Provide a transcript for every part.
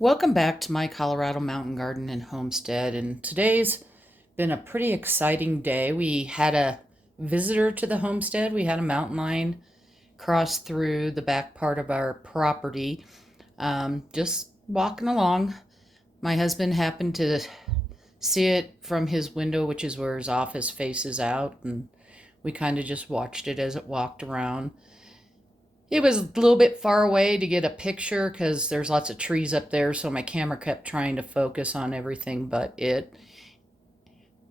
Welcome back to my Colorado mountain garden and homestead, and today's been a pretty exciting day. We had a visitor to the homestead. We had a mountain lion cross through the back part of our property, just walking along. My husband happened to see it from his window, which is where his office faces out, and we kind of just watched it as it walked around. It was a little bit far away to get a picture because there's lots of trees up there, so my camera kept trying to focus on everything but it.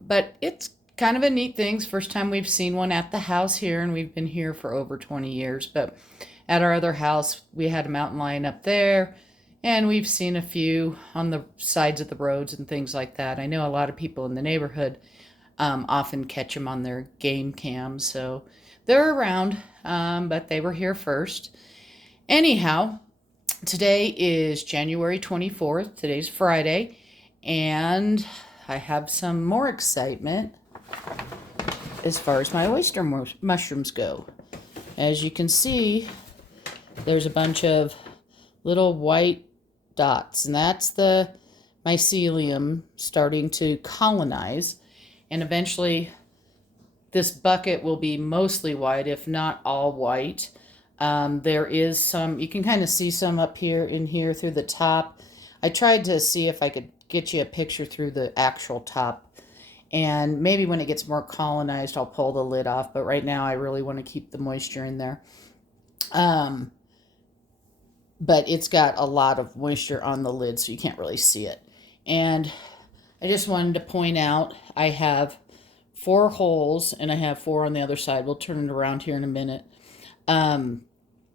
But it's kind of a neat thing. It's the first time we've seen one at the house here, and we've been here for over 20 years. But at our other house, we had a mountain lion up there, and we've seen a few on the sides of the roads and things like that. I know a lot of people in the neighborhood often catch them on their game cams, so they're around, but they were here first. Anyhow, today is January 24th. Today's Friday, and I have some more excitement as far as my oyster mushrooms go. As you can see, there's a bunch of little white dots, and that's the mycelium starting to colonize, and eventually this bucket will be mostly white, if not all white. There is some, you can kind of see some up here in here through the top. I tried to see if I could get you a picture through the actual top, and maybe when it gets more colonized I'll pull the lid off, but right now I really want to keep the moisture in there. But it's got a lot of moisture on the lid, so you can't really see it. And I just wanted to point out I have 4 holes, and I have 4 on the other side. We'll turn it around here in a minute. And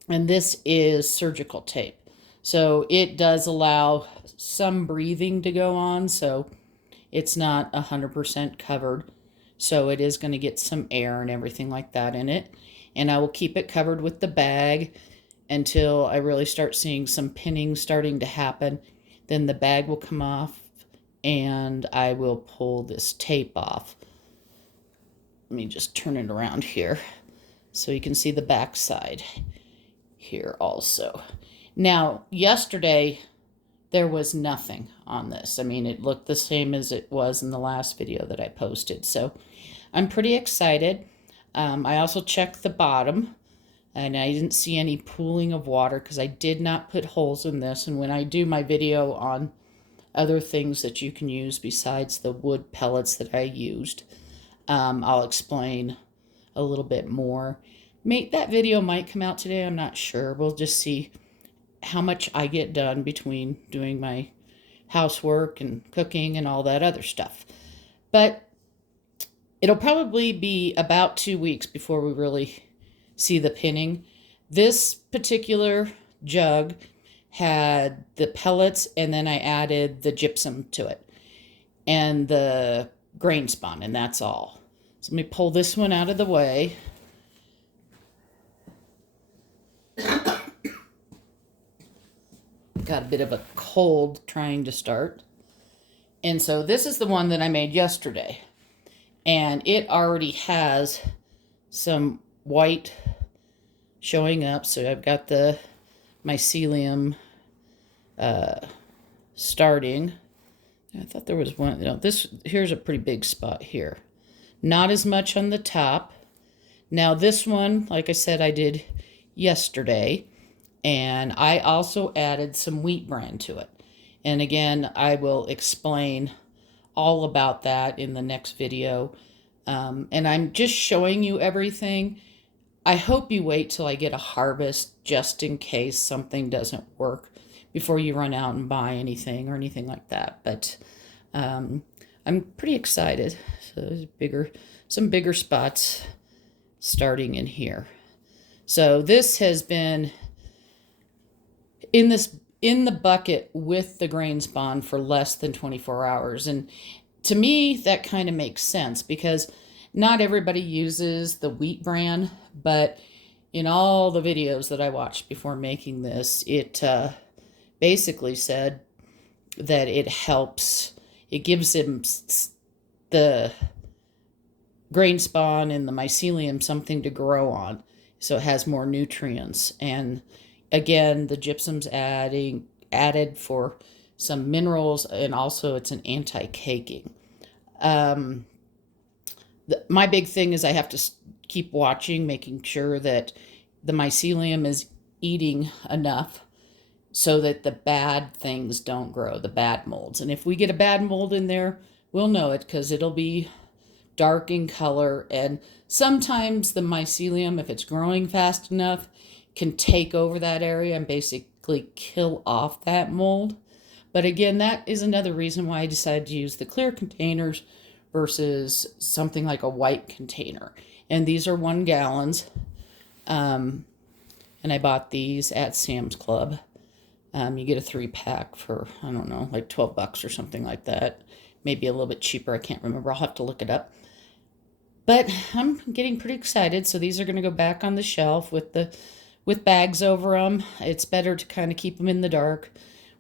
this is surgical tape. So it does allow some breathing to go on, so it's not 100% covered. So it is going to get some air and everything like that in it. And I will keep it covered with the bag until I really start seeing some pinning starting to happen. Then the bag will come off, and I will pull this tape off. Let me just turn it around here so you can see the back side here also. Now, yesterday there was nothing on this. I mean, it looked the same as it was in the last video that I posted. So I'm pretty excited. I also checked the bottom, and I didn't see any pooling of water because I did not put holes in this. And when I do my video on other things that you can use besides the wood pellets that I used, I'll explain a little bit more. That video might come out today, I'm not sure. We'll just see how much I get done between doing my housework and cooking and all that other stuff. But it'll probably be about 2 weeks before we really see the pinning. This particular jug had the pellets, and then I added the gypsum to it and the grain spawn, and that's all. So let me pull this one out of the way. Got a bit of a cold trying to start. And so this is the one that I made yesterday, and it already has some white showing up. So I've got the mycelium starting. I thought there was one, here's a pretty big spot here. Not as much on the top. Now this one, like I said, I did yesterday, and I also added some wheat bran to it. And again, I will explain all about that in the next video. And I'm just showing you everything. I hope you wait till I get a harvest just in case something doesn't work before you run out and buy anything or anything like that. But I'm pretty excited. So there's some bigger spots starting in here. So this has been in the bucket with the grain spawn for less than 24 hours. And to me, that kind of makes sense because not everybody uses the wheat bran, but in all the videos that I watched before making this, it basically said that it helps. It gives him the grain spawn and the mycelium something to grow on, so it has more nutrients. And again, the gypsum's added for some minerals, and also it's an anti-caking. My big thing is I have to keep watching, making sure that the mycelium is eating enough so that the bad things don't grow, the bad molds. And if we get a bad mold in there, we'll know it because it'll be dark in color. And sometimes the mycelium, if it's growing fast enough, can take over that area and basically kill off that mold. But again, that is another reason why I decided to use the clear containers versus something like a white container. And these are 1 gallons. And I bought these at Sam's Club. You get a 3-pack for, I don't know, like $12 or something like that. Maybe a little bit cheaper. I can't remember. I'll have to look it up. But I'm getting pretty excited. So these are going to go back on the shelf with bags over them. It's better to kind of keep them in the dark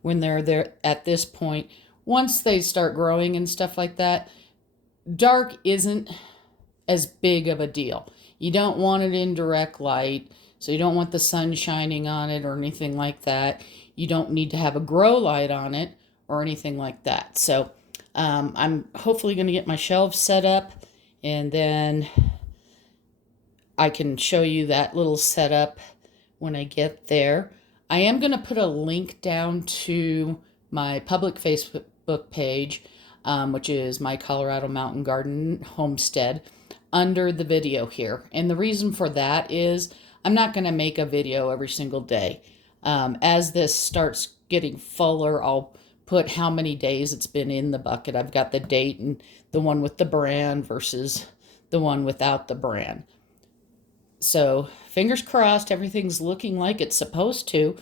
when they're there at this point. Once they start growing and stuff like that, dark isn't as big of a deal. You don't want it in direct light, so you don't want the sun shining on it or anything like that. You don't need to have a grow light on it or anything like that. So I'm hopefully going to get my shelves set up, and then I can show you that little setup when I get there. I am going to put a link down to my public Facebook page, which is my Colorado Mountain Garden Homestead, under the video here. And the reason for that is I'm not going to make a video every single day. As this starts getting fuller, I'll put how many days it's been in the bucket. I've got the date and the one with the brand versus the one without the brand. So fingers crossed, everything's looking like it's supposed to.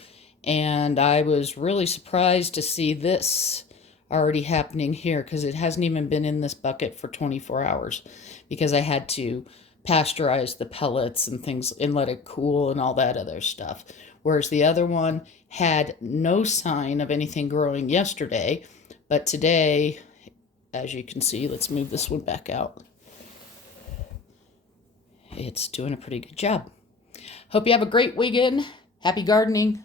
And I was really surprised to see this already happening here, because it hasn't even been in this bucket for 24 hours because I had to pasteurize the pellets and things and let it cool and all that other stuff. Whereas the other one had no sign of anything growing yesterday, but today, as you can see, let's move this one back out. It's doing a pretty good job. Hope you have a great weekend. Happy gardening.